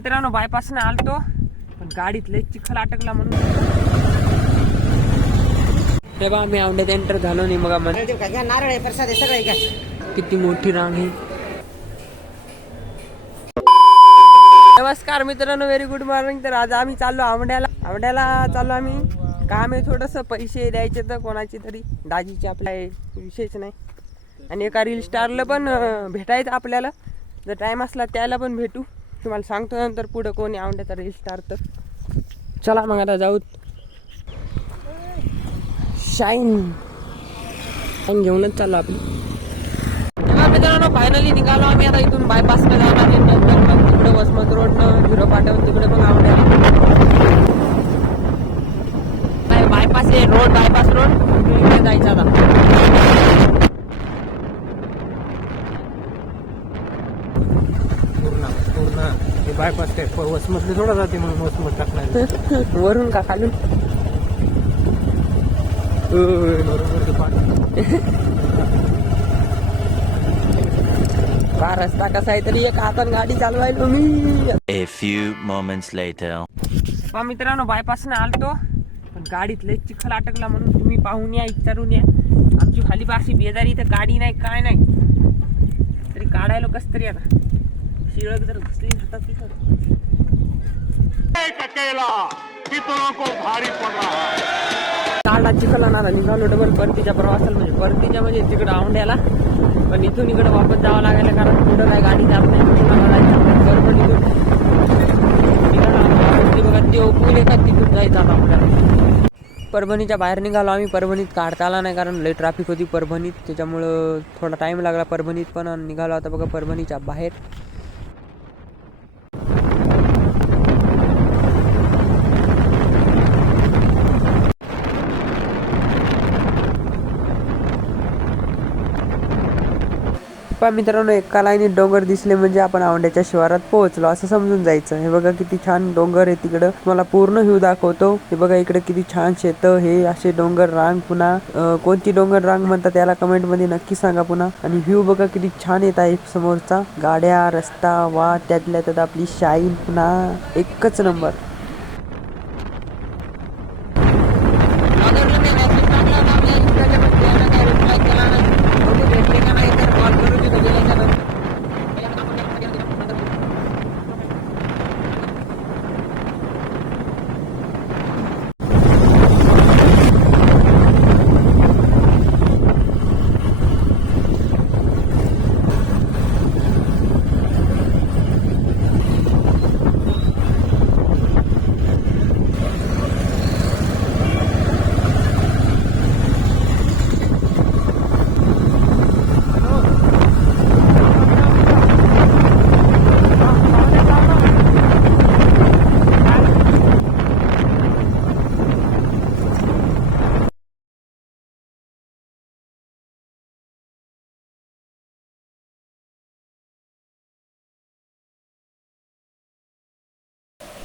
मित्रांनो बायपास ने आलतो पण गाडीत लय चिखल अटकला म्हणून तेव्हा आम्ही औंढ्यात एंटर झालो नाही. मग नारळ आहे, प्रसाद आहे, सगळं आहे. किती मोठी रांग आहे. नमस्कार मित्रांनो, व्हेरी गुड मॉर्निंग. तर आज आम्ही चाललो औंढ्याला चाललो आम्ही. काम आहे थोडस, पैसे द्यायचे तर कोणाची तरी दाजीचे, आपला विशेष नाही. आणि एका रील स्टारला पण भेटायचं आपल्याला, जर टाइम असला त्याला पण भेटू. तुम्हाला सांगतो नंतर पुढं कोणी औंढ्याचा रील स्टार. तर चला मग आता जाऊ. शाईन घेऊनच चाललो आपली. मित्रांनो फायनली निघालो आम्ही आता इथून. बायपासनं जाणार आहे, नंतर मग तिकडे वसमत रोडनं हिरो पाठवून तिकडे मग औंढ्याला. बायपास आहे, बायपास रोड तिकडे जायचं आता. पूर्ण हे बायपास काय वसमतले थोडा जाते म्हणून वसमत टाकणार वरून का खालून. हा रस्ता कसा आहे तरी एक हाताने गाडी चालवायलो मी. A few moments later. मित्रांनो बायपासने आलतो पण गाडीत लय चिखल अटकला म्हणून तुम्ही पाहून या, विचारून या. आमची खाली पाशी बेजारी, इथं गाडी नाही काय नाही तरी काढायला कस तरी. आता शिळक जर घुसली हातात तिथं काढा चिखल आणा. निघालो डबल परतीच्या प्रवासाला, म्हणजे परतीच्या म्हणजे तिकडं औंढ्याला. पण इथून इकडे वापस जावं लागायला, कारण पुढं काय गाडी जात नाही. बघा ते ओपून येतात तिथून जायचं आता आपल्याला. परभणीच्या बाहेर निघालो आम्ही. परभणीत काढता आला नाही कारण लई ट्रॅफिक होती परभणीत, त्याच्यामुळं थोडा टाइम लागला परभणीत पण. निघालो आता बघा परभणीच्या बाहेर. मित्रांनो एका लाईनीत डोंगर दिसले म्हणजे आपण औंढ्याच्या शिवारात पोहोचलो असं समजून जायचं. हे बघा किती छान डोंगर आहे तिकडं. तुम्हाला पूर्ण व्ह्यू दाखवतो. हे बघा इकडे किती छान शेतं, हे असे डोंगर रांग. पुन्हा कोणती डोंगर रांग म्हणतात त्याला कमेंट मध्ये नक्की सांगा पुन्हा. आणि व्ह्यू बघा किती छान येत आहे समोरचा. गाड्या, रस्ता, वा त्यातल्या त्यात आपली शाईन, पुन्हा एकच नंबर.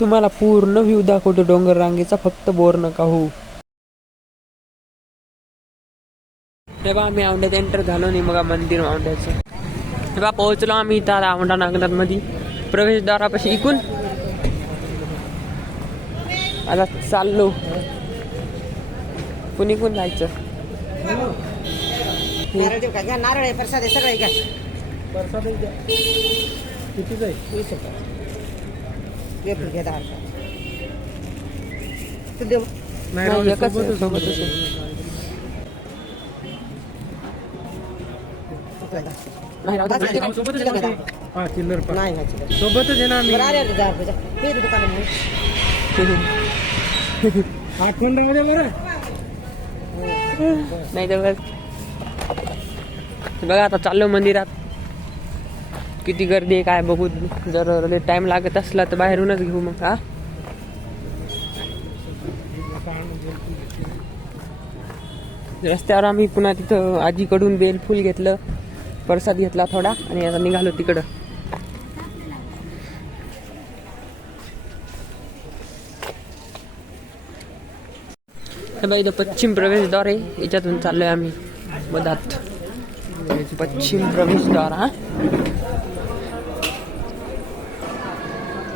तुम्हाला पूर्ण व्ह्यू दाखवतो डोंगर रांगेचा, फक्त बोर नका हो. तेव्हा आम्ही औंढ्यात एंटर झालो नाही. मग मंदिर औंढ्याचं तेव्हा पोहोचलो आम्ही इथं औंढा नागनाथ मध्ये प्रवेशद्वारापाशी इकून. आता चाललो कुणीकून जायचं. नारळ आहे, प्रसाद आहे, सगळं आहे. किती जाईल सोबतच आहे ना नाही तर बघा आता चाललो मंदिरात. किती गर्दी आहे काय बघू. जर टाइम लागत असला तर बाहेरूनच घेऊ मग. हा रस्त्यावर आम्ही पुन्हा तिथं आजीकडून बेलफूल घेतलं, प्रसाद घेतला थोडा आणि आता निघालो तिकडं. इथं पश्चिम प्रवेशद्वार आहे, याच्यातून चाललोय आम्ही मधात. पश्चिम प्रवेशद्वार. हा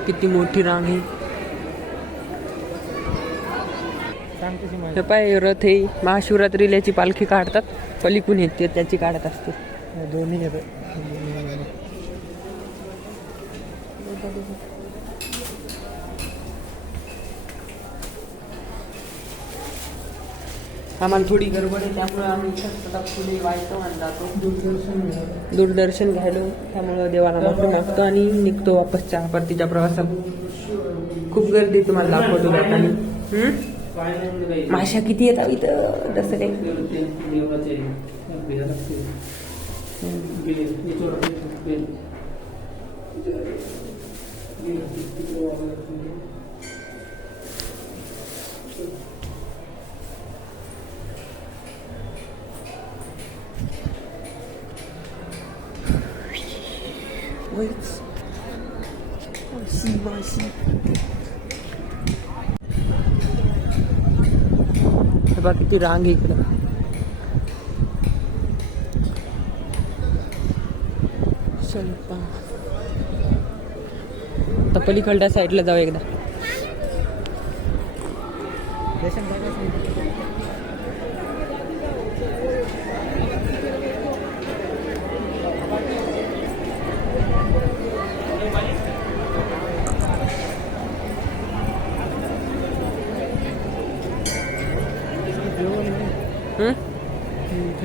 किती मोठी रांग आहे. सांग कशी माहिती हे पाय रथ हे महाशिवरात्रीला याची पालखी काढतात. पलीकडून येते त्याची काढत असते. दोन्ही येतं. आम्हाला थोडी गडबड आहे त्यामुळे आम्ही पुढे व्हायचं म्हणून जातो. दूरदर्शन घ्यायलो त्यामुळं देवाला माफी मागतो आणि निघतो वापस परतीच्या प्रवासात. खूप गर्दी तुम्हाला दाखवतो जाताना. माश्या किती येतात इथं तसं काही. बघा किती रांग आहे इकडं. आता पलीकडच्या साईडला जाऊ एकदा.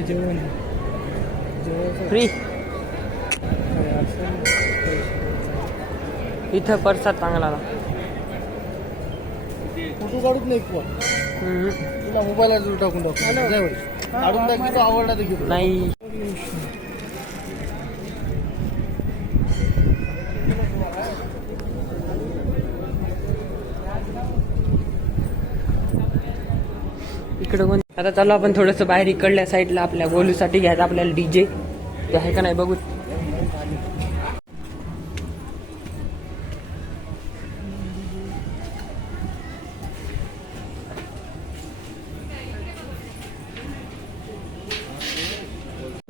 जेवण फ्री इथं प्रसाद चांगला आला. फोटो काढूच नाही पण तुला मोबाईलवर टाकून काढून टाकी तो आवडला तर घेतो. नाही इकडं कोण. आता चालू आपण थोडंसं बाहेर इकडल्या साईडला आपल्या गोलूसाठी घ्यायचं आपल्याला डीजे ते आहे का नाही बघू.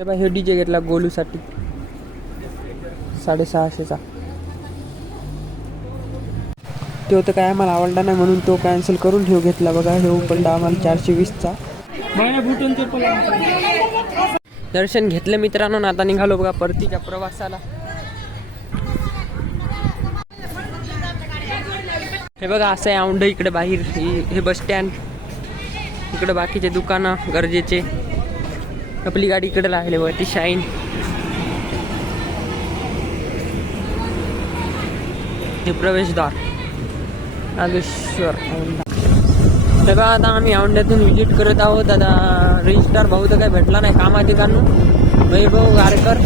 हे डीजे घेतला गोलूसाठी 650चा. तो तर काय आम्हाला आवडला नाही म्हणून तो कॅन्सल करून ठेव घेतला. बघा हे पडला आम्हाला 420चा. दर्शन घेतलं मित्रांनो. आता निघालो बघा परतीच्या प्रवासाला. हे बघा असं आहे औंढ इकडे बाहेर. हे बस स्टँड. इकडे बाकीचे दुकानं गरजेचे. आपली गाडी इकडे लागली वरती शाईन. हे प्रवेशद्वार नागेश्वर. तेव्हा आता आम्ही औंढ्यातून विजिट करत आहोत. आता रजिस्ट्रार भाऊ तर काही भेटला नाही कामाधिकांनो. वैभव गारकर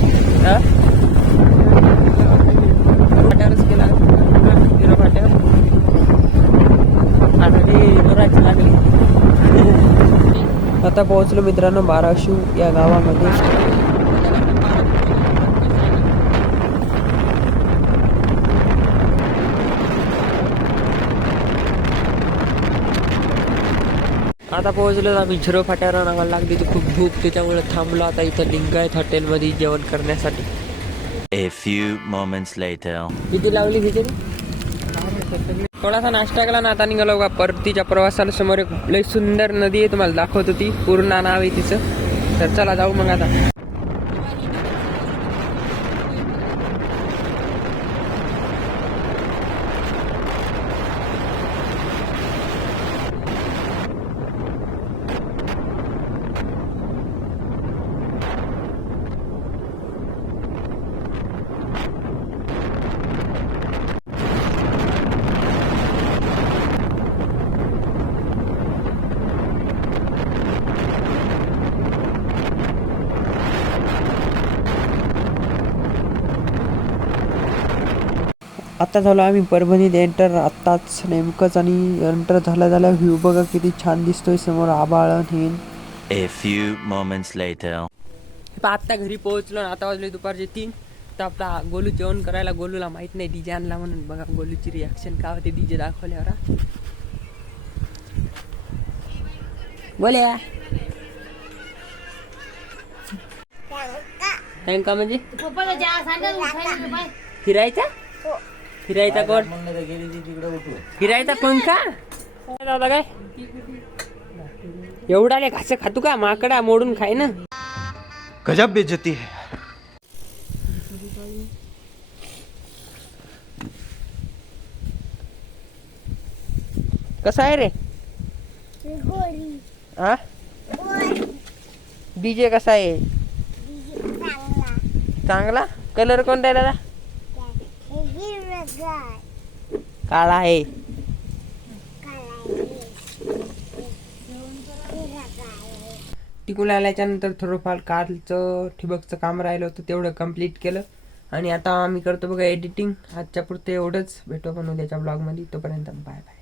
फाट्यावरच केला. हिरो फाट्यावर आता ती जोराची लागली. आता पोहोचलो मित्रांनो बाराशिव या गावामध्ये. आता पोहोचलो आम्ही झिरो फाट्यावर. आम्हाला लागली ती खूप भूक त्याच्यामुळे थांबलो आता इथं लिंगायत हॉटेलमध्ये जेवण करण्यासाठी. A few moments later. किती लावली खिचडी. थोडासा नाश्ता केला ना आता निघालो बघा परतीच्या प्रवासाला. समोर एक लई सुंदर नदी आहे तुम्हाला दाखवत होती. पूर्ण नाव आहे तिचं. तर चला जाऊ मग आता. आता झालो आम्ही परभणीत एंटर आत्ताच नेमकंच. आणि एंटर झाल्या व्ह्यू बघा किती छान दिसतोय समोर आबाळ हे. A few moments later. आत्ता घरी पोहोचलो. आता वाजले दुपारचे 3. तर आपला गोलू जेवण करायला. गोलूला माहित नाही डीजे आणला म्हणून. बघा गोलूची रिॲक्शन काय होते डीजे दाखवल्यावर. बोल्या का म्हणजे फिरायचा फिरायचा कोण फिरायचा कोण का दादा काय एवढा रे घास खातू का माकडा मोडून खाय ना गजब बेइज्जती है. कसा आहे रे हा डीजे कसा आहे चांगला कलर कोणता आहे दादा काळा आहे टिकून आल्याच्या नंतर थोडंफार कालचं ठिबकचं काम राहिलं होतं तेवढं कम्प्लीट केलं आणि आता आम्ही करतो बघा एडिटिंग आजच्या पुरते एवढंच भेटू आपण उद्याच्या ब्लॉगमध्ये तोपर्यंत बाय बाय